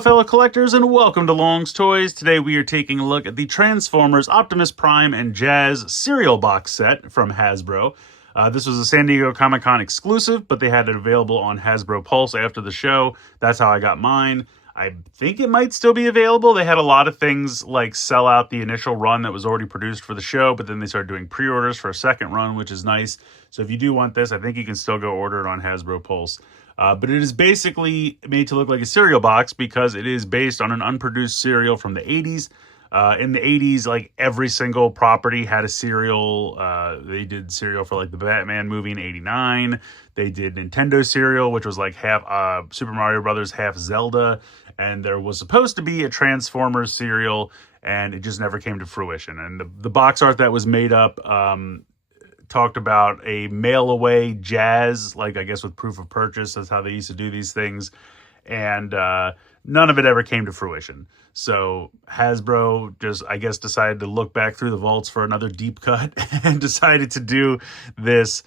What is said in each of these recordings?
Hello fellow collectors and welcome to Long's Toys. Today we are taking a look at the Transformers Optimus Prime and Jazz cereal box set from Hasbro. This was a San Diego Comic-Con exclusive, but they had it available on Hasbro Pulse after the show. That's how I got mine. I think it might still be available. They had a lot of things like sell out the initial run that was already produced for the show, but then they started doing pre-orders for a second run, which is nice. So if you do want this, I think you can still go order it on Hasbro Pulse. But it is basically made to look like a cereal box because it is based on an unproduced cereal from the 80s. In the 80s, like every single property had a cereal. They did cereal for like the Batman movie in 89. They did Nintendo cereal, which was like half Super Mario Brothers, half Zelda. And there was supposed to be a Transformers cereal, and it just never came to fruition. And the box art that was made up talked about a mail-away Jazz, like I guess with proof of purchase. That's how they used to do these things. And none of it ever came to fruition. So Hasbro just, I guess, decided to look back through the vaults for another deep cut and decided to do this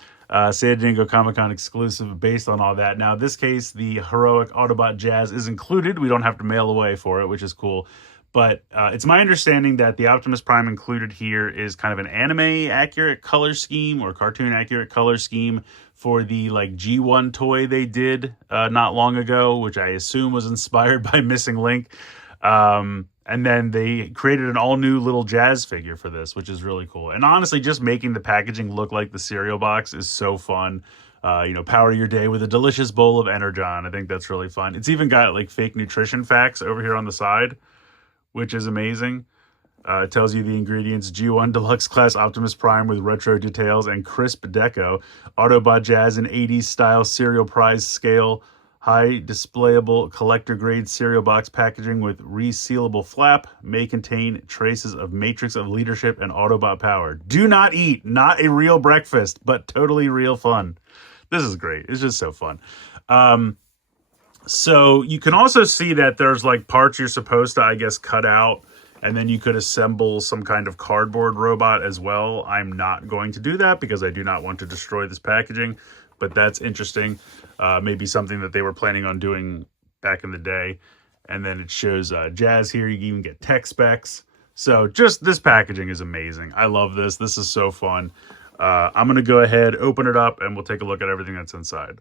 San Diego Comic-Con exclusive based on all that. Now, in this case, the heroic Autobot Jazz is included. We don't have to mail away for it, which is cool. But it's my understanding that the Optimus Prime included here is kind of an anime-accurate color scheme or cartoon-accurate color scheme for the like G1 toy they did not long ago, which I assume was inspired by Missing Link. And then they created an all-new little Jazz figure for this, which is really cool. And honestly, just making the packaging look like the cereal box is so fun. Power your day with a delicious bowl of Energon. I think that's really fun. It's even got like fake nutrition facts over here on the side, which is amazing. It tells you the ingredients: G1 Deluxe Class Optimus Prime with retro details and crisp deco, Autobot Jazz in 80s style cereal prize scale, high displayable collector grade cereal box packaging with resealable flap, may contain traces of Matrix of Leadership and Autobot power. Do not eat, not a real breakfast, but totally real fun. This is great. It's just so fun. So you can also see that there's like parts you're supposed to, I guess, cut out, and then you could assemble some kind of cardboard robot as well. I'm not going to do that because I do not want to destroy this packaging, but that's interesting. Maybe something that they were planning on doing back in the day. And then it shows Jazz here. You can even get tech specs. So just this packaging is amazing. I love this. This is so fun. I'm going to go ahead, open it up, and we'll take a look at everything that's inside.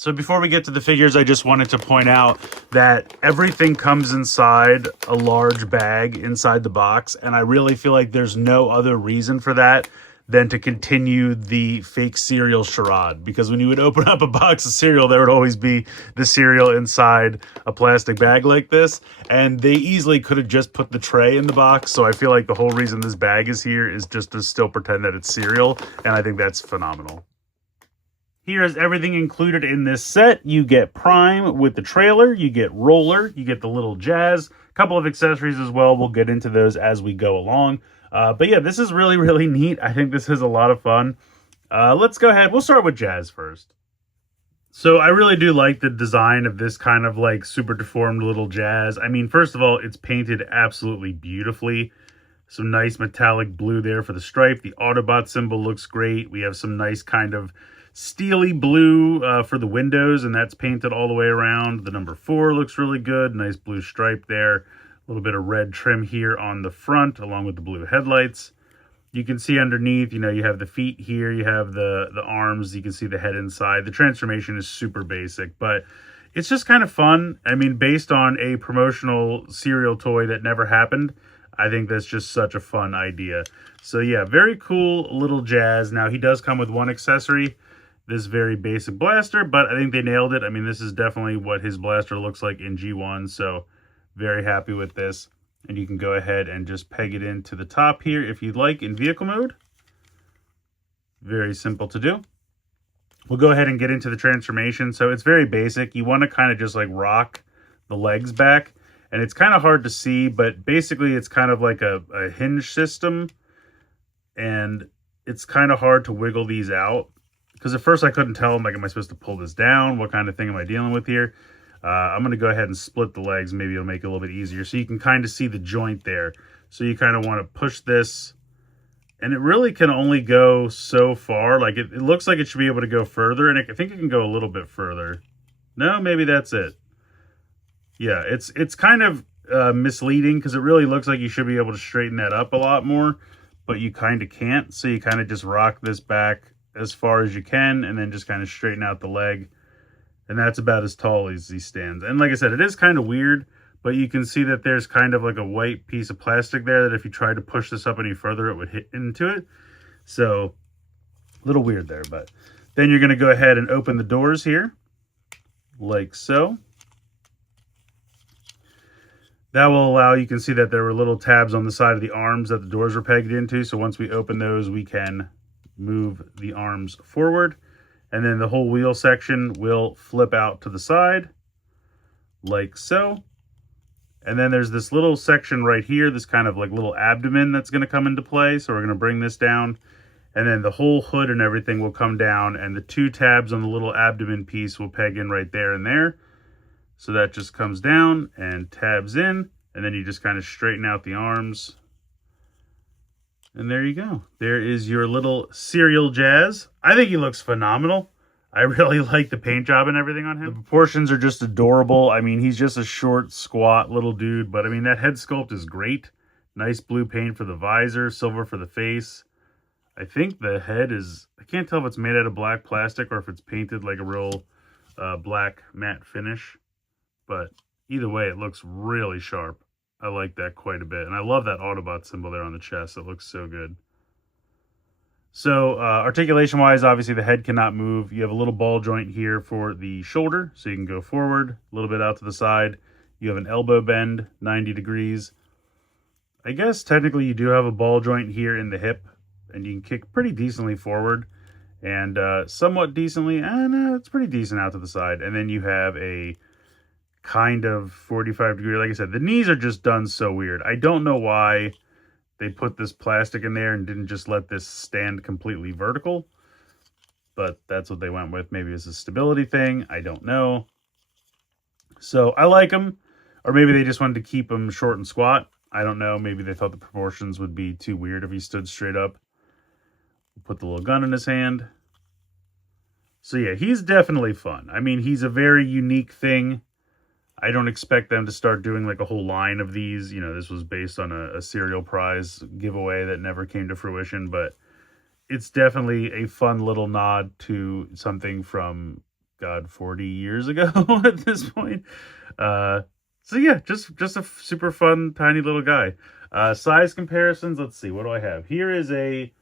So before we get to the figures, I just wanted to point out that everything comes inside a large bag inside the box. And I really feel like there's no other reason for that than to continue the fake cereal charade. Because when you would open up a box of cereal, there would always be the cereal inside a plastic bag like this. And they easily could have just put the tray in the box. So I feel like the whole reason this bag is here is just to still pretend that it's cereal. And I think that's phenomenal. Here is everything included in this set. You get Prime with the trailer, you get Roller, you get the little Jazz, a couple of accessories as well. We'll get into those as we go along. But yeah, this is really, really neat. I think this is a lot of fun. Let's go ahead. We'll start with Jazz first. So I really do like the design of this kind of like super deformed little Jazz. I mean, first of all, it's painted absolutely beautifully. Some nice metallic blue there for the stripe. The Autobot symbol looks great. We have some nice kind of steely blue for the windows, and that's painted all the way around. The number 4 looks really good. Nice blue stripe there. A little bit of red trim here on the front, along with the blue headlights. You can see underneath, you have the feet here. You have the arms. You can see the head inside. The transformation is super basic, but it's just kind of fun. I mean, based on a promotional cereal toy that never happened, I think that's just such a fun idea. So yeah, very cool little Jazz. Now, he does come with one accessory, this very basic blaster, but I think they nailed it. I mean, this is definitely what his blaster looks like in G1, so very happy with this. And you can go ahead and just peg it into the top here if you'd like in vehicle mode. Very simple to do. We'll go ahead and get into the transformation. So it's very basic. You want to kind of just like rock the legs back, and it's kind of hard to see, but basically it's kind of like a hinge system, and it's kind of hard to wiggle these out. Because at first I couldn't tell, like, am I supposed to pull this down? What kind of thing am I dealing with here? I'm going to go ahead and split the legs. Maybe it'll make it a little bit easier. So you can kind of see the joint there. So you kind of want to push this. And it really can only go so far. Like, it looks like it should be able to go further. And I think it can go a little bit further. No, maybe that's it. Yeah, it's kind of misleading because it really looks like you should be able to straighten that up a lot more, but you kind of can't. So you kind of just rock this back as far as you can and then just kind of straighten out the leg. And that's about as tall as he stands. And like I said, it is kind of weird, but you can see that there's kind of like a white piece of plastic there that if you tried to push this up any further, it would hit into it. So a little weird there, but then you're going to go ahead and open the doors here like so. That will allow, you can see that there were little tabs on the side of the arms that the doors were pegged into. So once we open those, we can move the arms forward. And then the whole wheel section will flip out to the side like so. And then there's this little section right here, this kind of like little abdomen that's going to come into play. So we're going to bring this down, and then the whole hood and everything will come down, and the two tabs on the little abdomen piece will peg in right there and there. So that just comes down and tabs in, and then you just kind of straighten out the arms. And there you go. There is your little serial Jazz. I think he looks phenomenal. I really like the paint job and everything on him. The proportions are just adorable. I mean, he's just a short, squat little dude, but I mean, that head sculpt is great. Nice blue paint for the visor, silver for the face. I think the head is, I can't tell if it's made out of black plastic or if it's painted like a real black matte finish. But either way, it looks really sharp. I like that quite a bit. And I love that Autobot symbol there on the chest. It looks so good. So articulation-wise, obviously the head cannot move. You have a little ball joint here for the shoulder, so you can go forward, a little bit out to the side. You have an elbow bend, 90 degrees. I guess technically you do have a ball joint here in the hip, and you can kick pretty decently forward, and somewhat decently, no, it's pretty decent out to the side. And then you have a kind of 45 degree, like I said, the knees are just done so weird. I don't know why they put this plastic in there and didn't just let this stand completely vertical, but that's what they went with. Maybe it's a stability thing. I don't know. So I like them, or maybe they just wanted to keep them short and squat. I don't know. Maybe they thought the proportions would be too weird if he stood straight up. Put the little gun in his hand. So yeah, he's definitely fun. I mean, he's a very unique thing. I don't expect them to start doing like a whole line of these. You know, this was based on a cereal prize giveaway that never came to fruition, but it's definitely a fun little nod to something from, God, 40 years ago at this point. So yeah, just a super fun, tiny little guy. Size comparisons, let's see, what do I have? Here is a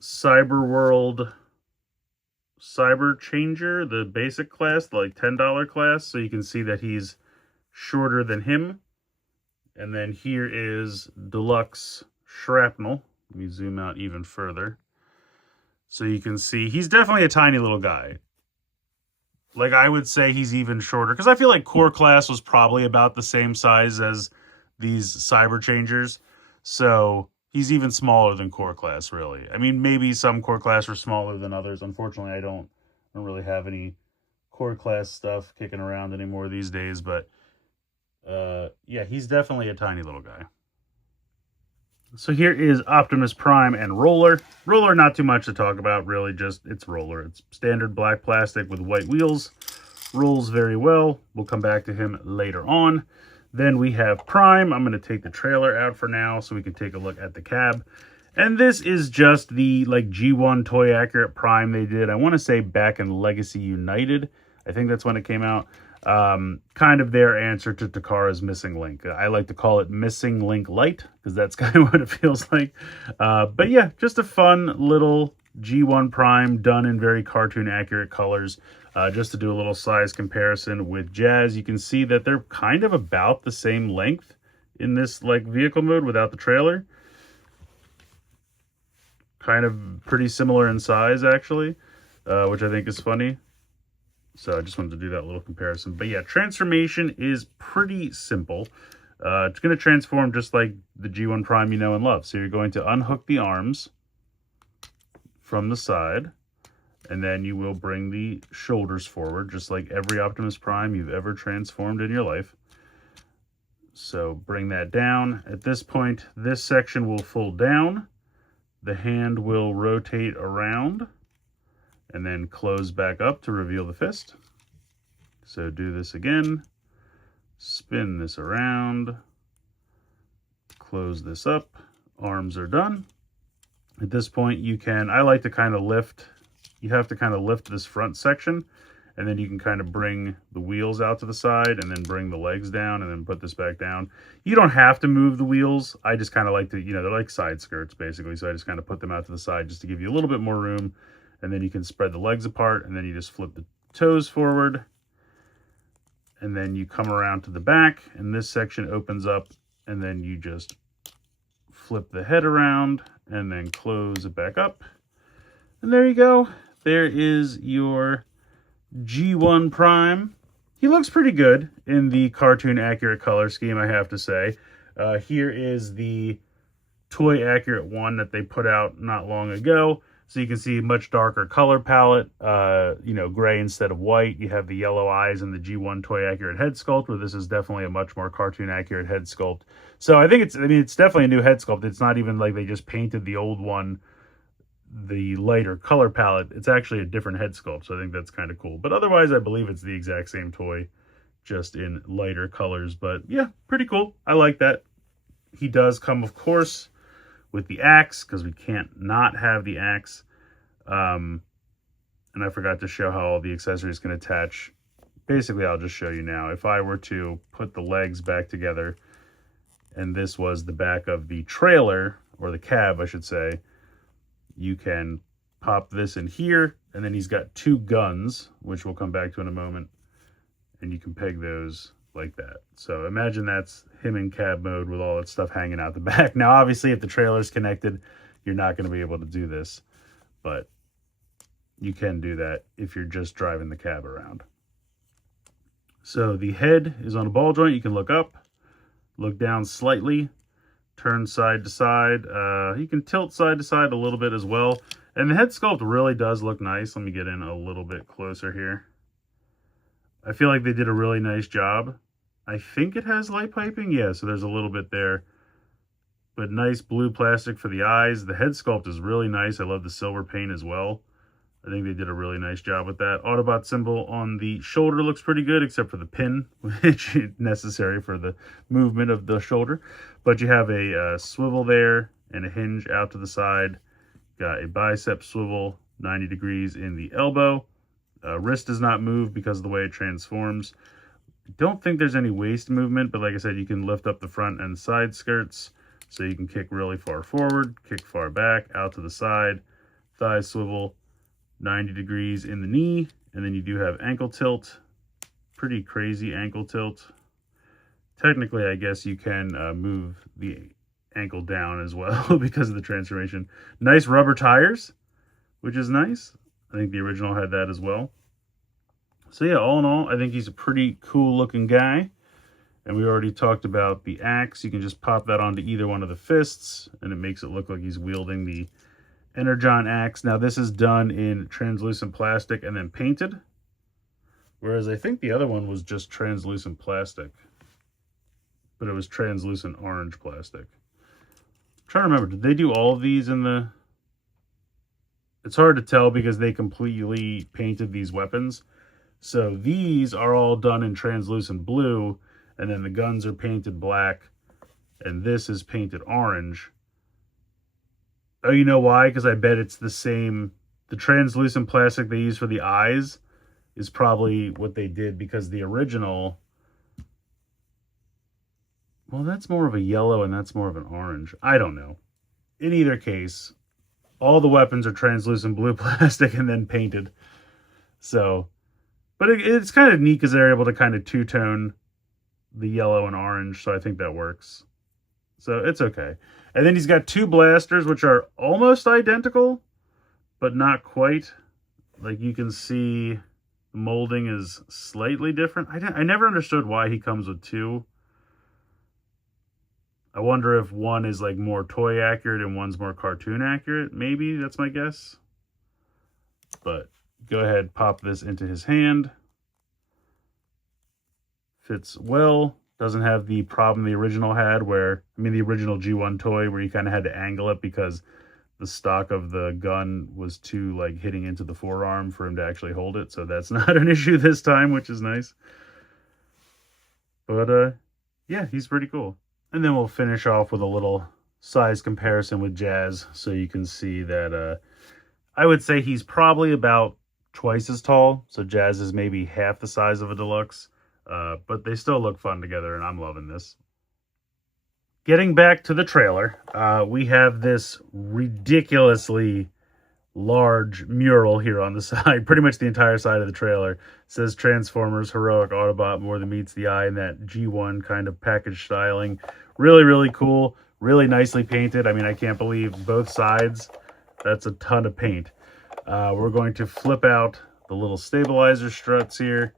Cyberworld Cyber Changer, the basic class, the like $10 class. So you can see that he's shorter than him. And then here is Deluxe Shrapnel. Let me zoom out even further. So you can see he's definitely a tiny little guy. Like, I would say he's even shorter, because I feel like Core Class was probably about the same size as these Cyber Changers. So he's even smaller than Core Class, really. I mean, maybe some Core Class are smaller than others. Unfortunately, I don't really have any Core Class stuff kicking around anymore these days. But, yeah, he's definitely a tiny little guy. So here is Optimus Prime and Roller. Roller, not too much to talk about, really. Just, it's Roller. It's standard black plastic with white wheels. Rolls very well. We'll come back to him later on. Then we have Prime. I'm going to take the trailer out for now so we can take a look at the cab. And this is just the like G1 Toy Accurate Prime they did. I want to say back in Legacy United. I think that's when it came out. Kind of their answer to Takara's Missing Link. I like to call it Missing Link Light, because that's kind of what it feels like. But yeah, just a fun little G1 Prime done in very cartoon accurate colors. Just to do a little size comparison with Jazz, you can see that they're kind of about the same length in this like vehicle mode without the trailer. Kind of pretty similar in size, actually, which I think is funny. So I just wanted to do that little comparison. But yeah, transformation is pretty simple. It's going to transform just like the G1 Prime you know and love. So you're going to unhook the arms from the side, and then you will bring the shoulders forward, just like every Optimus Prime you've ever transformed in your life. So bring that down. At this point, this section will fold down. The hand will rotate around and then close back up to reveal the fist. So do this again. spin this around, close this up, arms are done. At this point you can, I like to kind of lift, you have to kind of lift this front section, and then you can kind of bring the wheels out to the side and then bring the legs down and then put this back down. You don't have to move the wheels. I just kind of like to, you know, they're like side skirts basically. So I just kind of put them out to the side just to give you a little bit more room. And then you can spread the legs apart, and then you just flip the toes forward. And then you come around to the back, and this section opens up, and then you just flip the head around and then close it back up. And there you go. There is your G1 Prime. He looks pretty good in the cartoon accurate color scheme, I have to say. Here is the toy accurate one that they put out not long ago. So you can see much darker color palette, you know, gray instead of white. You have the yellow eyes and the G1 toy accurate head sculpt, where this is definitely a much more cartoon accurate head sculpt. So I think it's definitely a new head sculpt. It's not even like they just painted the old one the lighter color palette. It's actually a different head sculpt, so I think that's kind of cool. But otherwise, I believe it's the exact same toy, just in lighter colors. But yeah, pretty cool. I like that. He does come, of course, with the axe, because we can't not have the axe. And I forgot to show how all the accessories can attach. Basically, I'll just show you now. If I were to put the legs back together, and this was the back of the trailer, or the cab, I should say, you can pop this in here, and then he's got two guns, which we'll come back to in a moment, and you can peg those like that. So imagine that's him in cab mode with all that stuff hanging out the back. Now, obviously, if the trailer's connected, you're not going to be able to do this, but you can do that if you're just driving the cab around. So the head is on a ball joint. You can look up, look down slightly, turn side to side. You can tilt side to side a little bit as well. And the head sculpt really does look nice. Let me get in a little bit closer here. I feel like they did a really nice job. I think it has light piping. Yeah, so there's a little bit there. But nice blue plastic for the eyes. The head sculpt is really nice. I love the silver paint as well. I think they did a really nice job with that. Autobot symbol on the shoulder looks pretty good, except for the pin, which is necessary for the movement of the shoulder. But you have a swivel there and a hinge out to the side. Got a bicep swivel, 90 degrees in the elbow. Wrist does not move because of the way it transforms. I don't think there's any waist movement, but like I said, you can lift up the front and side skirts. So you can kick really far forward, kick far back, out to the side, thigh swivel, 90 degrees in the knee, and then you do have ankle tilt, pretty crazy ankle tilt. Technically, I guess you can move the ankle down as well because of the transformation. Nice rubber tires, which is nice. I think the original had that as well. So yeah, all in all, I think he's a pretty cool looking guy. And we already talked about the axe. You can just pop that onto either one of the fists, and it makes it look like he's wielding the Energon axe. Now, this is done in translucent plastic and then painted, whereas I think the other one was just translucent plastic, but it was translucent orange plastic. I'm trying to remember, did they do all of these in the... It's hard to tell because they completely painted these weapons. So these are all done in translucent blue, and then the guns are painted black, and this is painted orange. Oh, you know why? Because I bet it's the same. The translucent plastic they use for the eyes is probably what they did, because the original... Well, that's more of a yellow and that's more of an orange. I don't know. In either case, all the weapons are translucent blue plastic and then painted. So, but it's kind of neat because they're able to kind of two-tone the yellow and orange, so I think that works. So it's okay. And then he's got two blasters, which are almost identical, but not quite. Like you can see, the molding is slightly different. I never understood why he comes with two. I wonder if one is like more toy accurate and one's more cartoon accurate. Maybe, that's my guess. But go ahead, pop this into his hand. Fits well. Doesn't have the problem the original had where, I mean the original G1 toy, where you kind of had to angle it because the stock of the gun was too like hitting into the forearm for him to actually hold it. So that's not an issue this time, which is nice. But yeah, he's pretty cool. And then we'll finish off with a little size comparison with Jazz, so you can see that I would say he's probably about twice as tall. So Jazz is maybe half the size of a deluxe, but they still look fun together, and I'm loving this. Getting back to the trailer, we have this ridiculously large mural here on the side, pretty much the entire side of the trailer. It says Transformers Heroic Autobot More Than Meets the Eye in that G1 kind of package styling. Really, really cool. Really nicely painted. I mean, I can't believe both sides. That's a ton of paint. We're going to flip out the little stabilizer struts here.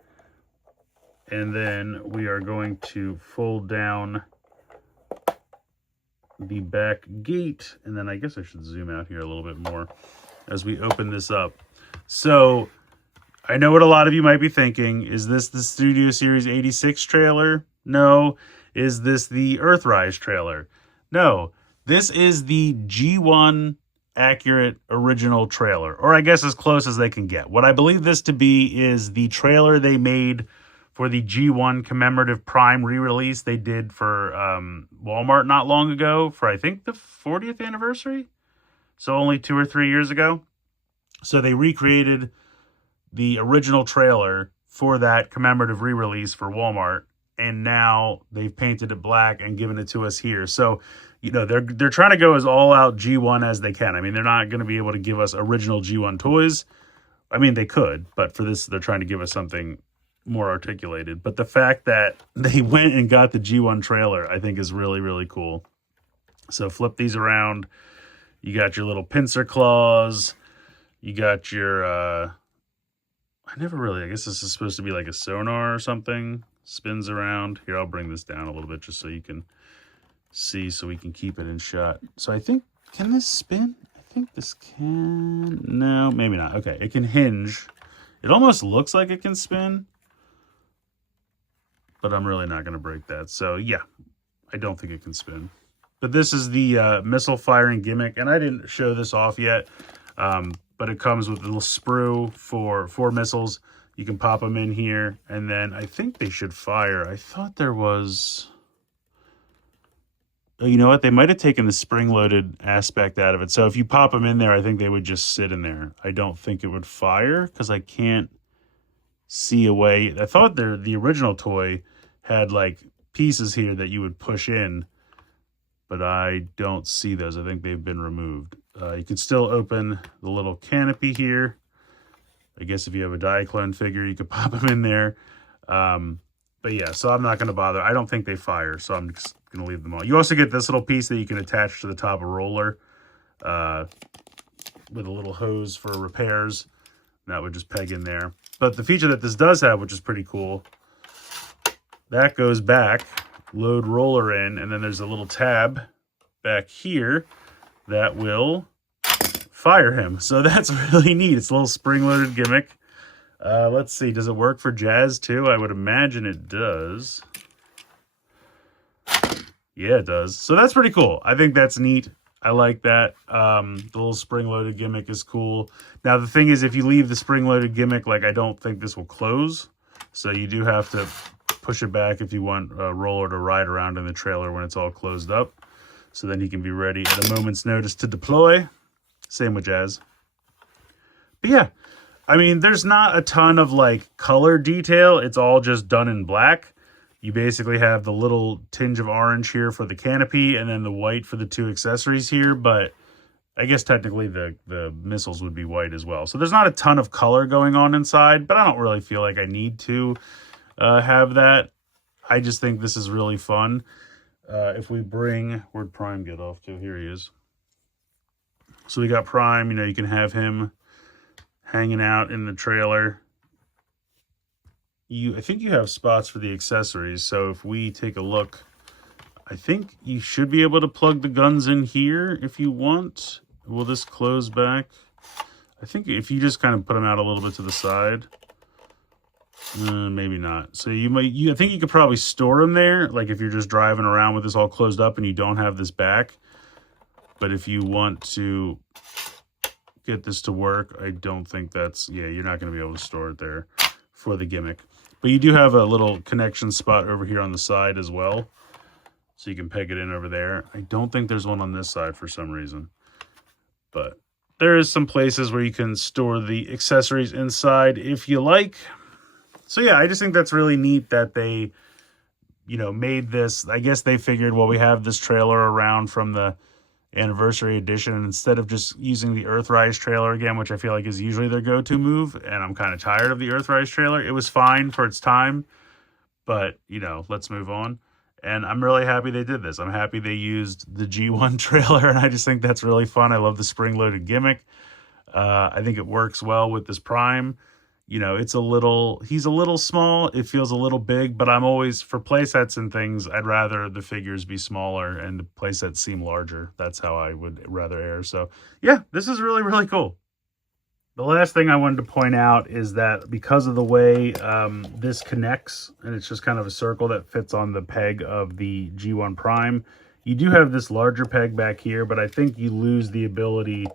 And then we are going to fold down the back gate. And then I guess I should zoom out here a little bit more as we open this up. So I know what a lot of you might be thinking. Is this the Studio Series 86 trailer? No. Is this the Earthrise trailer? No. This is the G1 accurate original trailer, or I guess as close as they can get. What I believe this to be is the trailer they made for the G1 commemorative Prime re-release they did for Walmart not long ago for, I think, the 40th anniversary. So only 2 or 3 years ago. So they recreated the original trailer for that commemorative re-release for Walmart, and now they've painted it black and given it to us here. So, you know, they're trying to go as all out G1 as they can. I mean, they're not going to be able to give us original G1 toys. I mean, they could, but for this, they're trying to give us something more articulated. But the fact that they went and got the G1 trailer, I think is really, really cool. So flip these around. You got your little pincer claws. You got your, I guess this is supposed to be like a sonar or something. Spins around. Here, I'll bring this down a little bit just so you can see, so we can keep it in shot. So I think, can this spin? I think this can, no, maybe not. Okay, it can hinge. It almost looks like it can spin, but I'm really not going to break that. So yeah, I don't think it can spin. But this is the missile firing gimmick, and I didn't show this off yet, but it comes with a little sprue for 4 missiles. You can pop them in here, and then I think they should fire. I thought there was... Oh, you know what? They might have taken the spring-loaded aspect out of it. So if you pop them in there, I think they would just sit in there. I don't think it would fire, because I can't see a way. I thought the original toy had, like, pieces here that you would push in, but I don't see those. I think they've been removed. You can still open the little canopy here. I guess if you have a Diaclone figure, you could pop them in there. But yeah, so I'm not going to bother. I don't think they fire, so I'm just going to leave them all. You also get this little piece that you can attach to the top of a roller with a little hose for repairs. That would just peg in there. But the feature that this does have, which is pretty cool, that goes back, load roller in, and then there's a little tab back here that will fire him. So that's really neat. It's a little spring-loaded gimmick. Let's see, does it work for Jazz too? I would imagine it does. Yeah, it does. So that's pretty cool. I think that's neat. I like that. The little spring-loaded gimmick is cool. Now, the thing is, if you leave the spring-loaded gimmick, like, I don't think this will close. So you do have to push it back if you want a roller to ride around in the trailer when it's all closed up. So then he can be ready at a moment's notice to deploy. Same with Jazz. But yeah, I mean, there's not a ton of, like, color detail. It's all just done in black. You basically have the little tinge of orange here for the canopy and then the white for the 2 accessories here. But I guess technically the missiles would be white as well. So there's not a ton of color going on inside, but I don't really feel like I need to have that. I just think this is really fun. If we bring, where'd Prime get off to? Here he is. So we got Prime, you know, you can have him hanging out in the trailer. I think you have spots for the accessories. So if we take a look, I think you should be able to plug the guns in here if you want. Will this close back? I think if you just kind of put them out a little bit to the side. Maybe not. So I think you could probably store them there. Like if you're just driving around with this all closed up and you don't have this back. But if you want to get this to work, I don't think that's, yeah, you're not going to be able to store it there for the gimmick. But you do have a little connection spot over here on the side as well. So you can peg it in over there. I don't think there's one on this side for some reason. But there is some places where you can store the accessories inside if you like. So yeah, I just think that's really neat that they, you know, made this. I guess they figured, well, we have this trailer around from the anniversary edition, and instead of just using the Earthrise trailer again, which I feel like is usually their go-to move, and I'm kind of tired of the Earthrise trailer. It was fine for its time, but, you know, let's move on. And I'm really happy they did this. I'm happy they used the G1 trailer, and I just think that's really fun. I love the spring-loaded gimmick. I think it works well with this Prime. You know, he's a little small. It feels a little big, but I'm always, for playsets and things, I'd rather the figures be smaller and the playsets seem larger. That's how I would rather err. So yeah, this is really, really cool. The last thing I wanted to point out is that because of the way this connects, and it's just kind of a circle that fits on the peg of the G1 Prime, you do have this larger peg back here, but I think you lose the ability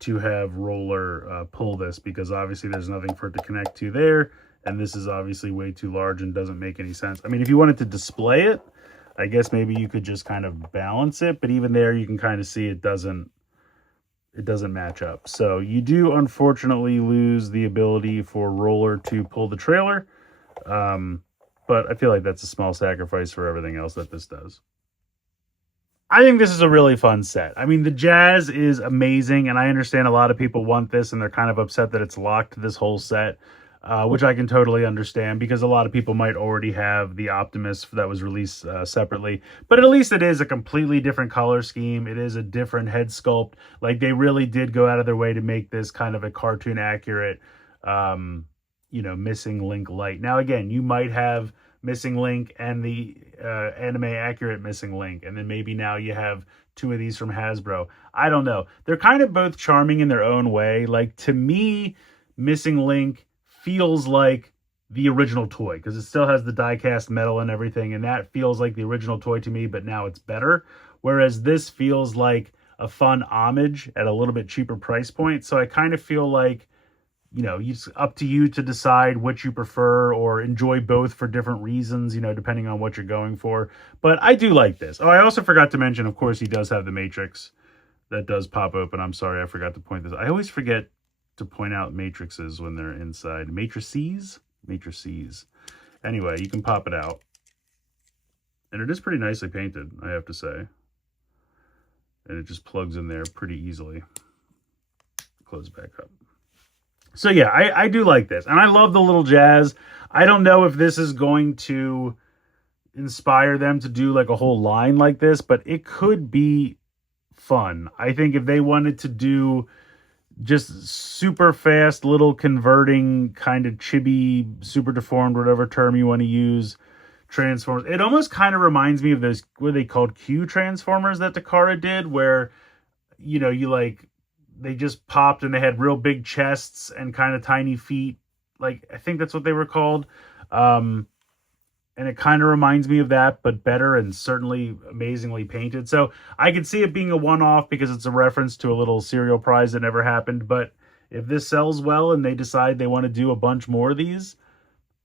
to have Roller pull this, because obviously there's nothing for it to connect to there, and this is obviously way too large and doesn't make any sense. I mean, if you wanted to display it, I guess maybe you could just kind of balance it, but even there you can kind of see it doesn't match up. So you do unfortunately lose the ability for Roller to pull the trailer, but I feel like that's a small sacrifice for everything else that this does. I think this is a really fun set. I mean, the Jazz is amazing, and I understand a lot of people want this, and they're kind of upset that it's locked to this whole set, which I can totally understand, because a lot of people might already have the Optimus that was released separately. But at least it is a completely different color scheme. It is a different head sculpt. Like, they really did go out of their way to make this kind of a cartoon accurate, you know, Missing Link light. Now, again, you might have Missing Link and the anime accurate Missing Link, and then maybe now you have two of these from Hasbro. I don't know. They're kind of both charming in their own way. Like, to me, Missing Link feels like the original toy, because it still has the die-cast metal and everything, and that feels like the original toy to me, but now it's better. Whereas this feels like a fun homage at a little bit cheaper price point. So I kind of feel like, you know, it's up to you to decide which you prefer, or enjoy both for different reasons, you know, depending on what you're going for. But I do like this. Oh, I also forgot to mention, of course, he does have the Matrix that does pop open. I'm sorry, I forgot to point this. I always forget to point out matrices when they're inside. Matrices? Matrices. Anyway, you can pop it out. And it is pretty nicely painted, I have to say. And it just plugs in there pretty easily. Close back up. So yeah, I do like this. And I love the little Jazz. I don't know if this is going to inspire them to do like a whole line like this, but it could be fun. I think if they wanted to do just super fast little converting, kind of chibi, super deformed, whatever term you want to use, Transformers. It almost kind of reminds me of those, what are they called, Q Transformers that Takara did, where, you know, you like, they just popped and they had real big chests and kind of tiny feet. Like, I think that's what they were called. And it kind of reminds me of that, but better, and certainly amazingly painted. So I could see it being a one-off because it's a reference to a little serial prize that never happened. But if this sells well and they decide they want to do a bunch more of these,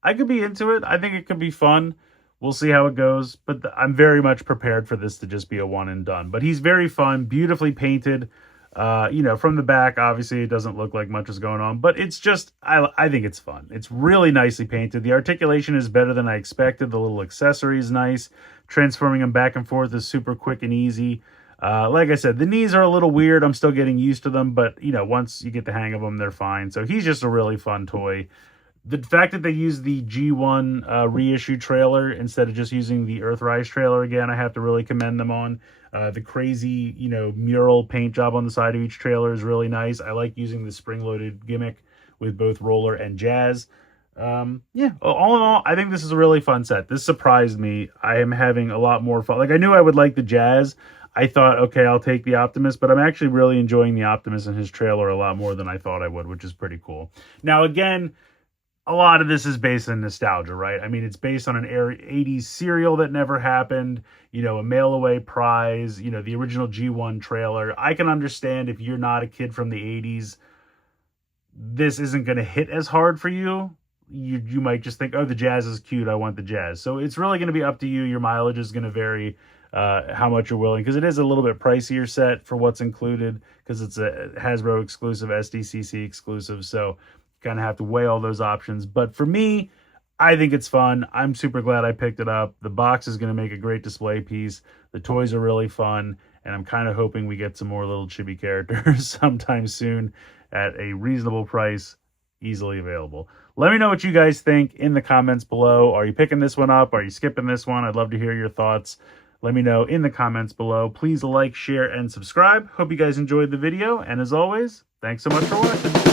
I could be into it. I think it could be fun. We'll see how it goes. But I'm very much prepared for this to just be a one and done. But he's very fun, beautifully painted. You know, from the back, obviously, it doesn't look like much is going on, but it's just, I think it's fun. It's really nicely painted. The articulation is better than I expected. The little accessory is nice. Transforming them back and forth is super quick and easy. Like I said, the knees are a little weird. I'm still getting used to them, but, you know, once you get the hang of them, they're fine. So he's just a really fun toy. The fact that they use the G1 reissue trailer instead of just using the Earthrise trailer again, I have to really commend them on. The crazy, you know, mural paint job on the side of each trailer is really nice. I like using the spring-loaded gimmick with both Roller and Jazz. Yeah, all in all, I think this is a really fun set. This surprised me. I am having a lot more fun. Like, I knew I would like the Jazz. I thought, okay, I'll take the Optimus, but I'm actually really enjoying the Optimus and his trailer a lot more than I thought I would, which is pretty cool. Now, again, a lot of this is based on nostalgia, right? I mean, it's based on an 80s serial that never happened, you know, a mail-away prize, you know, the original G1 trailer. I can understand if you're not a kid from the 80s, this isn't going to hit as hard for you. you might just think, oh, the Jazz is cute, I want the Jazz. So it's really going to be up to you. Your mileage is going to vary how much you're willing, because it is a little bit pricier set for what's included, because it's a Hasbro exclusive, SDCC exclusive. So you kind of have to weigh all those options. But for me, I think it's fun. I'm super glad I picked it up. The box is going to make a great display piece. The toys are really fun, and I'm kind of hoping we get some more little chibi characters sometime soon at a reasonable price, easily available. Let me know what you guys think in the comments below. Are you picking this one up? Are you skipping this one? I'd love to hear your thoughts. Let me know in the comments below. Please like, share, and subscribe. Hope you guys enjoyed the video. And as always, thanks so much for watching.